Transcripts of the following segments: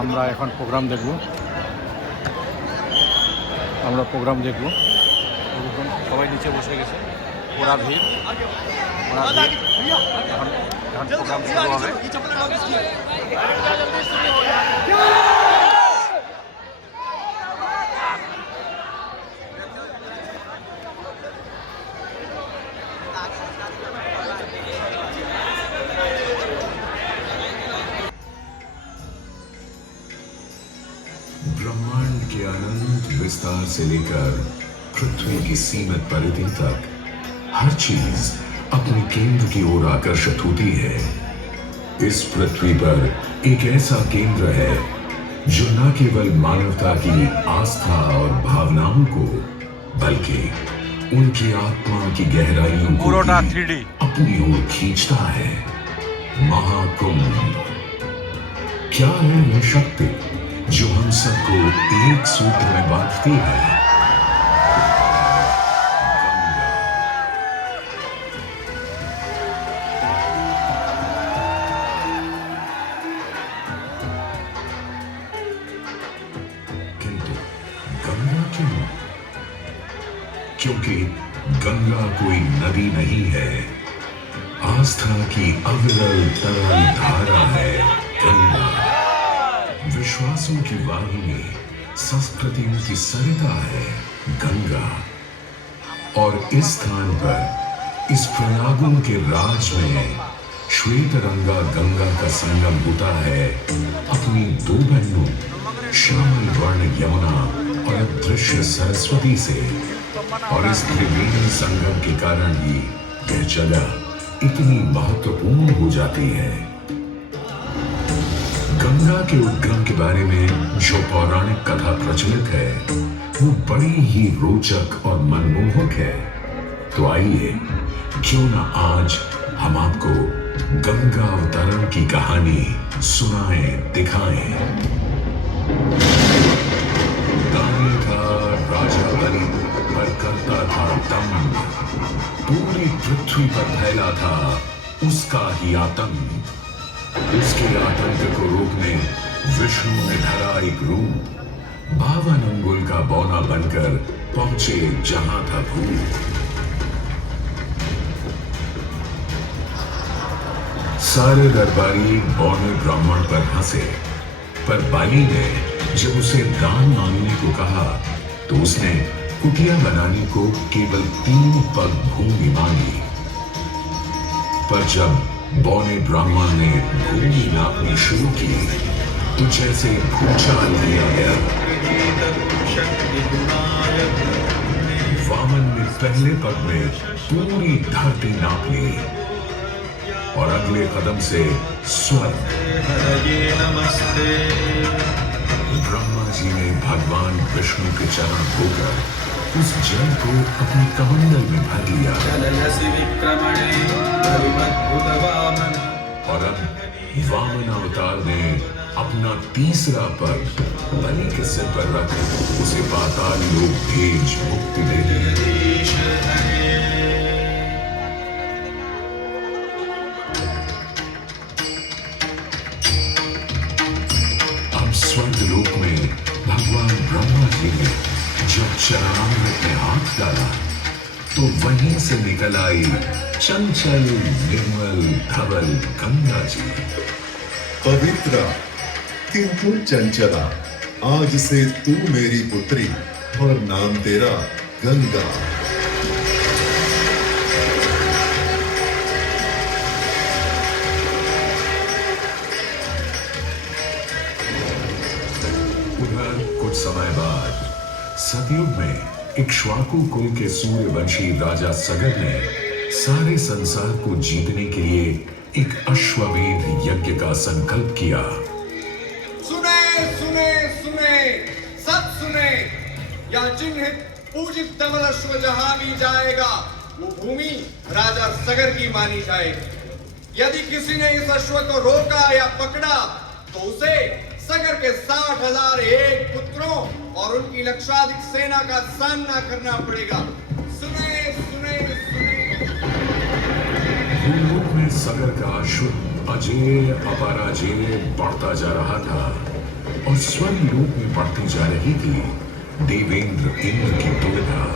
আমরা এখন প্রোগ্রাম দেখব। দেখুন সবাই নিচে বসে গেছে, ওরা ভিড়। এখন প্রোগ্রাম শুরু হবে। ब्रह्मांड के अनंत विस्तार से लेकर पृथ्वी की सीमित परिधि तक हर चीज अपने केंद्र की ओर आकर्षित होती है। इस पृथ्वी पर एक ऐसा केंद्र है जो न केवल मानवता की आस्था और भावनाओं को बल्कि उनकी आत्मा की गहराइयों को भी अपनी ओर खींचता है। महाकुंभ क्या है वह शक्ति जो हम सबको एक सूत्र में बांधती है? किंतु गंगा क्यों? क्योंकि गंगा कोई नदी नहीं है, आस्था की अविरल तरल धारा है गंगा। विश्वासों की वाहिनी, संस्कृतियों की सरिता है गंगा। और इस स्थान पर, इस प्रयागों के राज में श्वेतरंगा गंगा का संगम होता है अपनी दो बहनों श्यामल वर्ण यमुना और अदृश्य सरस्वती से। और इस त्रिवेणी संगम के कारण ही यह जगह इतनी महत्वपूर्ण हो जाती है। गंगा के उद्गम के बारे में जो पौराणिक कथा प्रचलित है वो बड़ी ही रोचक और मनमोहक है। तो आइए क्यों न आज हम आपको गंगा अवतरण की कहानी सुनाएं, दिखाएं। दानी था राजा बलि पर करता था दम, पूरी पृथ्वी पर फैला था उसका ही आतंक। उसके आतंक को रोकने विष्णु ने धरा एक रूप, 52 अंगुल का बौना बनकर पहुंचे जहां था भूत। सारे दरबारी बौने ब्राह्मण पर हंसे, पर बाली ने जब उसे दान मांगने को कहा तो उसने कुटिया बनाने को केवल 3 पग भूमि मांगी। पर जब बौने ब्राह्मण ने भूमि नापनी शुरू की तो जैसे भूचाल लिया गया। वामन ने पहले पग में पूरी धरती नाप ली और अगले कदम से स्वर्ग। ब्रह्मा जी ने भगवान विष्णु के चरण धोकर उस जल को अपने कमंडल में भर लिया। और अब वामन अवतार ने अपना तीसरा पग बलि के सिर पर रख उसे पाताल लोक भेज मुक्ति दे दी। अब स्वर्ग लोक में भगवान ब्रह्मा जी ने जब चरणामृत में हाथ डाला तो वहीं से निकल आई चंचल निर्मल धवल गंगा जी। पवित्र किंतु चंचला, आज से तू मेरी पुत्री और नाम तेरा गंगा। उधर कुछ समय बाद सतयुग में इक्ष्वाकु कुल के सूर्यवंशी राजा सगर ने सारे संसार को जीतने के लिए एक अश्वमेध यज्ञ का संकल्प किया। सुने सुने सुने, सब सुने, यह चिन्हित पूजित धवल अश्व जहां भी जाएगा वो भूमि राजा सगर की मानी जाएगी। यदि किसी ने इस अश्व को रोका या पकड़ा तो उसे सगर के 60,000 एक पुत्रों और उनकी लक्षाधिक सेना का सामना करना पड़ेगा। सुने सुने सुने। भूलोक में सगर का अश्व अजेय अपराजेय बढ़ता जा रहा था। और स्वर्ग लोक में बढ़ती जा रही थी देवेंद्र इंद्र की दुविधा।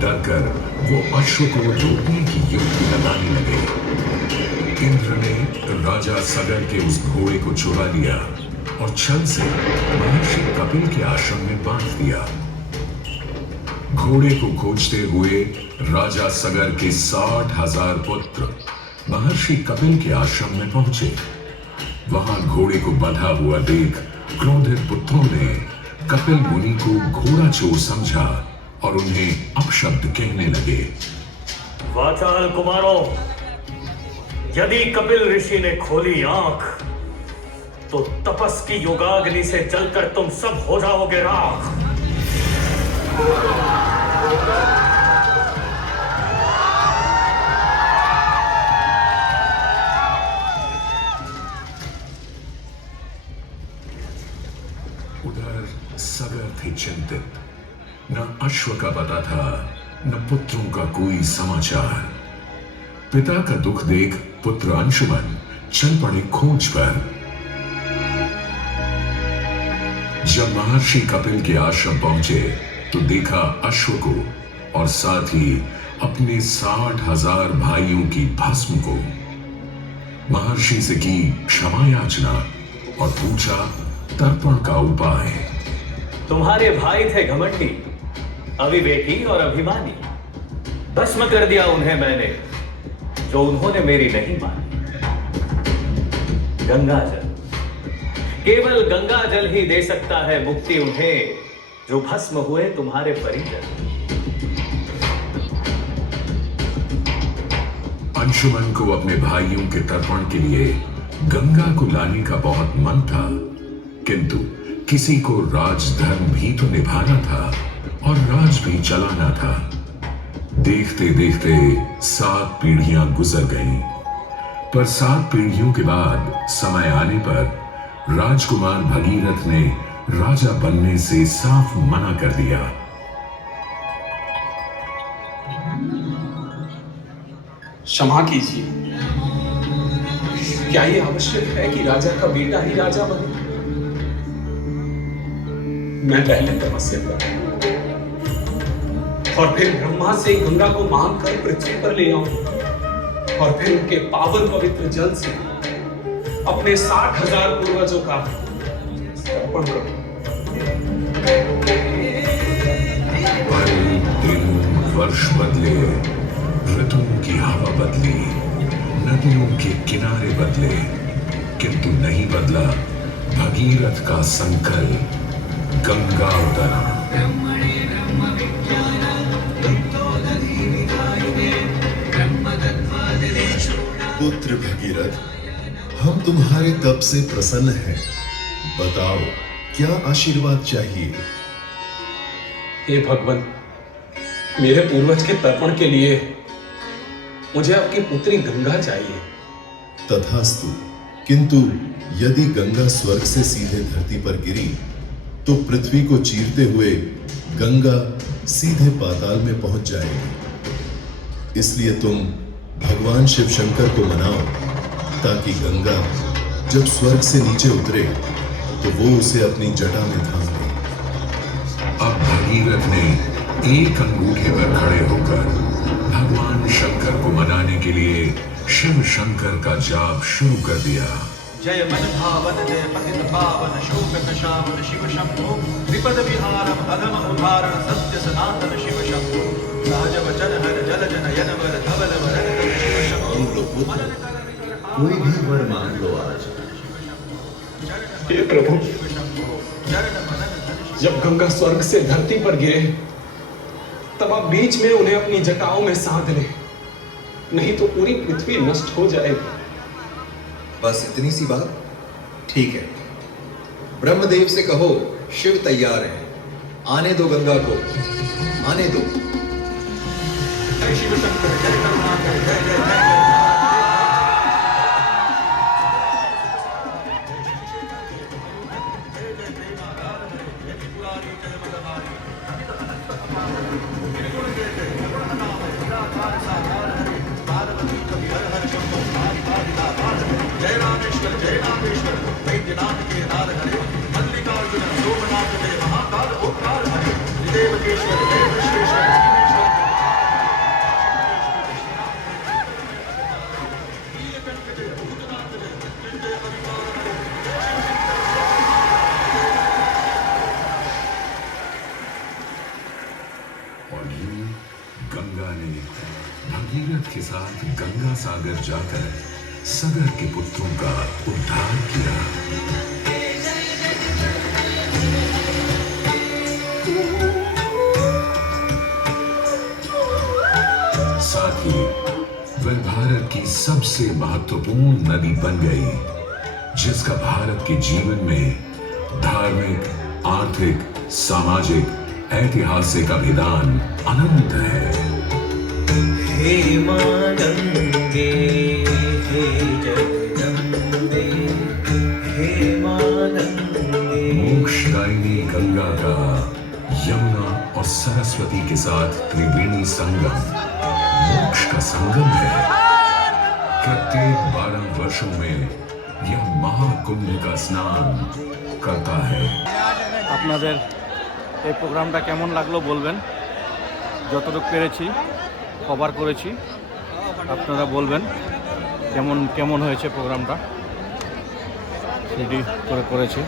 डरकर वो अश्व को रोकने की युक्ति लगाने लगे। इंद्र ने राजा सगर के उस घोड़े को चुरा लिया और छल से महर्षि कपिल के आश्रम में बांध दिया। घोड़े को खोजते हुए राजा सगर के 60,000 पुत्र महर्षि कपिल के आश्रम में पहुंचे। वहां घोड़े को बंधा हुआ देख क्रोधित पुत्रों ने कपिल मुनि को घोड़ा चोर समझा और उन्हें अपशब्द कहने लगे। वाचाल कुमारों, यदि कपिल ऋषि ने खोली आंख तो तपस की योगाग्नि से जलकर तुम सब हो जाओगे राख। उधर सगर थे चिंतित। न अश्व का पता था, न पुत्रों का कोई समाचार। पिता का दुख देख पुत्र अंशुमन चल पड़े खोज पर। जब महर्षि कपिल के आश्रम पहुंचे तो देखा अश्व को और साथ ही अपने 60,000 भाइयों की भस्म को। महर्षि से की क्षमा याचना और पूछा तर्पण का उपाय। तुम्हारे भाई थे घमंडी, अविवेकी और अभिमानी। भस्म कर दिया उन्हें मैंने, जो उन्होंने मेरी नहीं मानी। गंगाजल, केवल गंगाजल ही दे सकता है मुक्ति उन्हें, जो भस्म हुए तुम्हारे परिजन। अंशुमन को अपने भाइयों के तर्पण के लिए गंगा को लाने का बहुत मन था, किंतु किसी को राजधर्म भी तो निभाना था और राज भी चलाना था। देखते देखते 7 पीढ़ियां गुजर गईं, पर 7 पीढ़ियों के बाद समय आने पर राजकुमार भगीरथ ने राजा बनने से साफ मना कर दिया। क्षमा कीजिए, क्या ये आवश्यक है कि राजा का बेटा ही राजा बने? मैं पहले तपस्या करूं और फिर ब्रह्मा से गंगा को मांग कर पृथ्वी पर ले आऊं और फिर उनके पावन पवित्र जल से अपने 60,000 पूर्वजों का तर्पण करूं। पल, दिन, वर्ष बदले, ऋतुओं की हवा बदली, नदियों के किनारे बदले, किंतु नहीं बदला भगीरथ का संकल्प, गंगा उतरा। पुत्र भगीरथ, हम तुम्हारे तप से प्रसन्न हैं। बताओ क्या आशीर्वाद चाहिए? हे भगवान, मेरे पूर्वज के तर्पण के लिए मुझे आपकी पुत्री गंगा चाहिए। तथास्तु, किंतु यदि गंगा स्वर्ग से सीधे धरती पर गिरी तो पृथ्वी को चीरते हुए गंगा सीधे पाताल में पहुंच जाएगी। इसलिए तुम भगवान शिव शंकर को मनाओ ताकि गंगा जब स्वर्ग से नीचे उतरे तो वो उसे अपनी जटा में थाम ले। अब भगीरथ ने एक अंगूठे पर खड़े होकर भगवान शंकर को मनाने के लिए शिव शंकर का जाप शुरू कर दिया। जय मन भावन जय पतित पावन शोक प्रशामन शिव शंभो विपद विहारम अधम उद्धारण सत्य सनातन शिव शंभो सहज वचन हर जल जन यन वर धवल वरन शिव शंभो। कोई भी वर मांग लो आज। हे प्रभु, जब गंगा स्वर्ग से धरती पर गिरे तब आप बीच में उन्हें अपनी जटाओं में साध ले, नहीं तो पूरी पृथ्वी नष्ट हो जाएगी। बस इतनी सी बात? ठीक है, ब्रह्मदेव से कहो शिव तैयार है, आने दो गंगा को, आने दो। जय शिव शंकर जय करुणाकर जय जय जय। जय रामेश्वर जय नागेश्वर वैद्यनाथ के नाथ हरे मल्लिका सागर जाकर सगर के पुत्रों का उद्धार किया। साथ ही वह भारत की सबसे महत्वपूर्ण नदी बन गई, जिसका भारत के जीवन में धार्मिक, आर्थिक, सामाजिक, ऐतिहासिक अभिदान अनंत है। हे मां गंगे, हे जगदम्बे, हे मां गंगे। मोक्षदायिनी गंगा का यमुना और सरस्वती के साथ त्रिवेणी संगम मोक्ष का संगम है। प्रत्येक 12 वर्षों में यह महाकुंभ का स्नान करता है। আপনাদের এই প্রোগ্রামটা কেমন লাগলো বলবেন, যতটুকু পেরেছি কভার করেছি, আপনারা বলবেন কেমন কেমন হয়েছে প্রোগ্রামটা, রেডি করেছি।